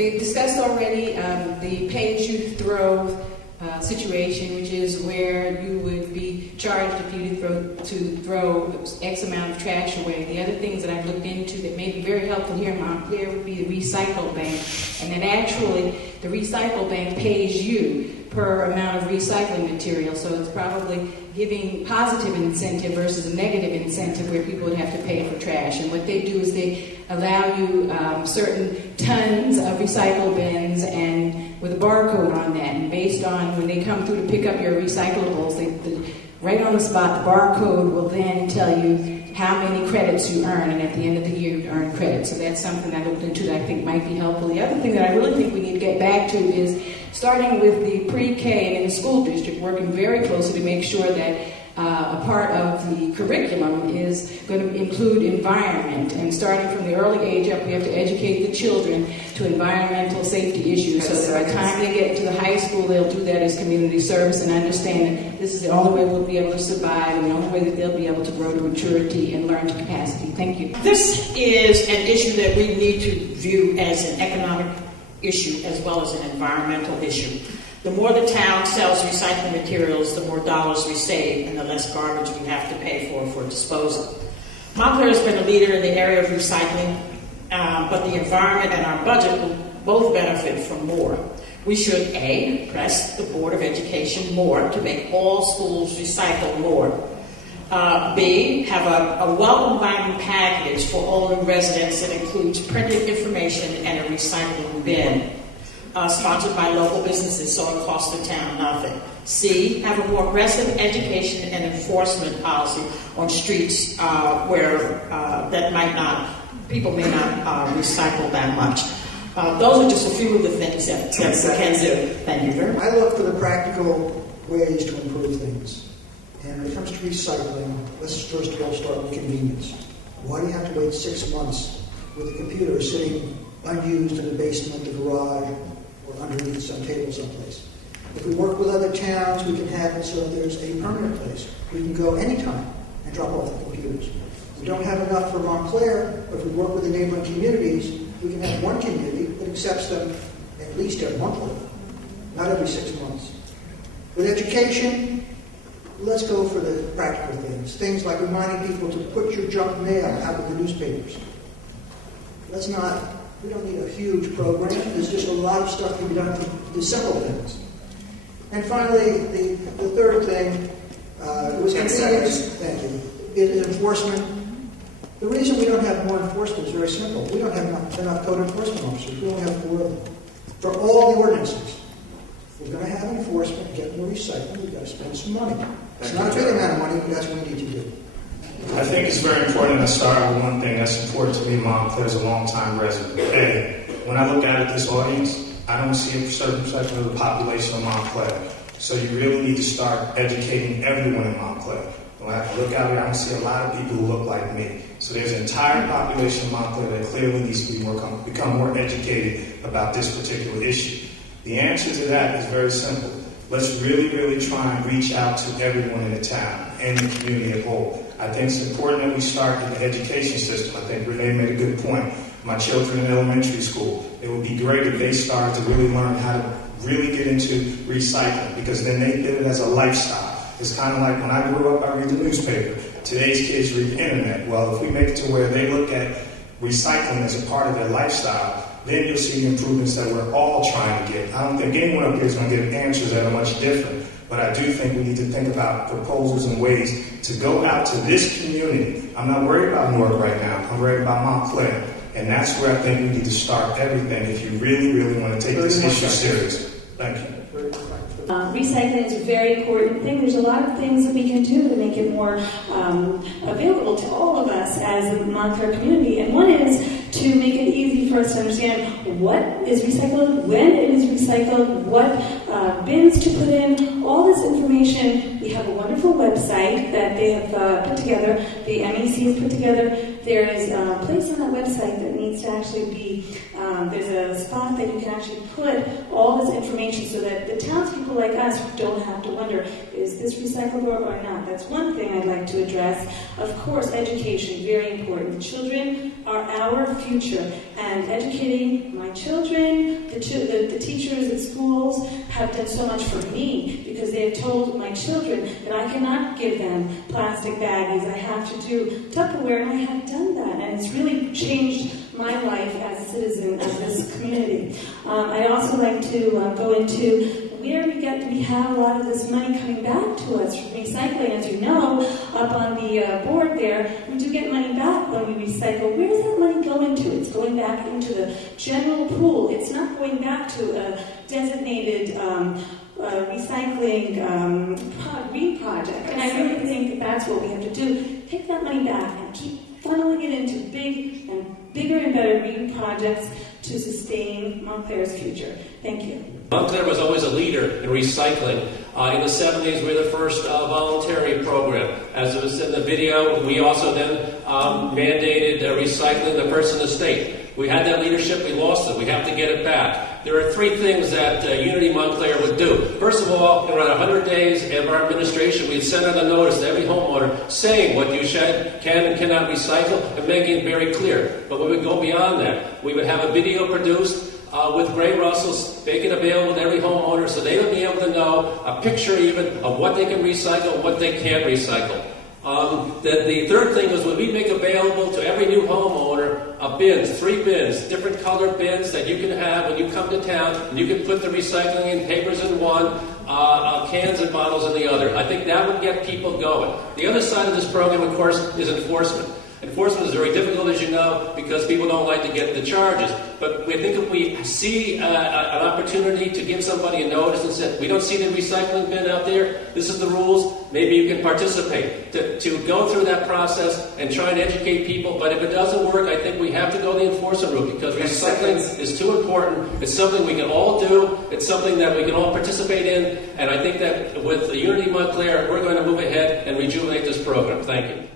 They've discussed already the pay-as-you-throw situation, which is where you would be charged if you throw X amount of trash away. The other things that I've looked into that may be very helpful here in Montclair would be the recycle bank, and that actually the recycle bank pays you per amount of recycling material, so it's probably giving positive incentive versus a negative incentive where people would have to pay for trash. And what they do is they allow you certain tons of recycle bins and with a barcode on that, and based on when they come through to pick up your recyclables, right on the spot, the barcode will then tell you how many credits you earn, and at the end of the year you earn credits. So that's something I looked into that I think might be helpful. The other thing that I really think we need to get back to is starting with the pre-K and in the school district, working very closely to make sure that a part of the curriculum is going to include environment, and starting from the early age up, we have to educate the children to environmental safety issues, so that by the time they get to the high school, they'll do that as community service and understand that this is the only way we'll be able to survive and the only way that they'll be able to grow to maturity and learn to capacity. Thank you. This is an issue that we need to view as an economic issue as well as an environmental issue. The more the town sells recycling materials, the more dollars we save and the less garbage we have to pay for disposal. Montclair has been a leader in the area of recycling, but the environment and our budget will both benefit from more. We should A, press the Board of Education more to make all schools recycle more. B, have a welcome package for all new residents that includes printed information and a recycling bin. Sponsored by local businesses, so it costs the town nothing. C, have a more aggressive education and enforcement policy on streets where people may not recycle that much. Those are just a few of the things that we can do. Thank you very much. I look for the practical ways to improve things. And when it comes to recycling, let's first of all start with convenience. Why do you have to wait 6 months with a computer sitting unused in the basement, the garage, or underneath some table someplace? If we work with other towns, we can have it so that there's a permanent place. We can go anytime and drop off the computers. We don't have enough for Montclair, but if we work with the neighboring communities, we can have one community that accepts them at least every monthly, not every 6 months. With education, let's go for the practical things. Things like reminding people to put your junk mail out of the newspapers. We don't need a huge program. There's just a lot of stuff to be done to the simple things. And finally, the third thing was convenience. Thank you. Is enforcement. The reason we don't have more enforcement is very simple. We don't have enough code enforcement officers. We only have 4 of them. For all the ordinances, if we're going to have enforcement and get more recycling, we've got to spend some money. It's not a big amount of money, but that's what we need to do. I think it's very important to start with one thing that's important to me, Montclair, as a long-time resident. A, when I look out at this audience, I don't see a certain section of the population of Montclair. So you really need to start educating everyone in Montclair. When I look out here, I don't see a lot of people who look like me. So there's an entire population of Montclair that clearly needs to become more educated about this particular issue. The answer to that is very simple. Let's really, really try and reach out to everyone in the town and the community at whole. I think it's important that we start in the education system. I think Renee made a good point. My children in elementary school, it would be great if they started to really learn how to really get into recycling, because then they did it as a lifestyle. It's kind of like when I grew up, I read the newspaper. Today's kids read the internet. Well, if we make it to where they look at recycling as a part of their lifestyle, then you'll see the improvements that we're all trying to get. I don't think anyone up here is going to give answers that are much different, but I do think we need to think about proposals and ways to go out to this community. I'm not worried about Newark right now. I'm worried about Montclair. And that's where I think we need to start everything if you really, really want to take this issue serious. Thank you. Recycling is a very important thing. There's a lot of things that we can do to make it more available to all of us as a Montclair community. And one is to make it easy for us to understand what is recycled, when it is recycled, what bins to put in, all this information. We have a wonderful website that they have put together, the MEC has put together, there is a place on that website that needs to actually be, there's a spot that you can actually put all this information so that the townspeople like us don't have to wonder, is this recyclable or not? That's one thing I'd like to address. Of course, education, very important. Children are our future, and educating my children, the teachers at schools have done so much for me because they have told my children that I cannot give them plastic baggies. I have to do Tupperware, and I have done that, and it's really changed my life as a citizen of this community. I'd also like to go into where we have a lot of this money coming back to us from recycling. As you know, up on the board there, we do get money back when we recycle. Where is that money going to? It's going back into the general pool. It's not going back to a designated recycling green project. And I really think that's what we have to do. Take that money back and keep funneling it into bigger and better green projects to sustain Montclair's future. Thank you. Montclair was always a leader in recycling. In the 70s, we were the first voluntary program. As it was in the video, we also then mandated recycling the person estate. We had that leadership, we lost it. We have to get it back. There are three things that Unity Montclair would do. First of all, in around 100 days of our administration, we'd send out a notice to every homeowner saying what you can and cannot recycle and making it very clear. But we would go beyond that. We would have a video produced with Gray Russell's, make it available to every homeowner so they would be able to know a picture even of what they can recycle and what they can't recycle. The third thing was when we make available to every new homeowner bins, 3 bins, different colored bins that you can have when you come to town, and you can put the recycling and papers in one, cans and bottles in the other. I think that would get people going. The other side of this program, of course, is enforcement. Enforcement is very difficult, as you know, because people don't like to get the charges. But we think if we see an opportunity to give somebody a notice and say, we don't see the recycling bin out there, this is the rules, maybe you can participate. To go through that process and try and educate people. But if it doesn't work, I think we have to go the enforcement route because recycling is too important. It's something we can all do. It's something that we can all participate in. And I think that with the Unity Montclair, we're going to move ahead and rejuvenate this program. Thank you.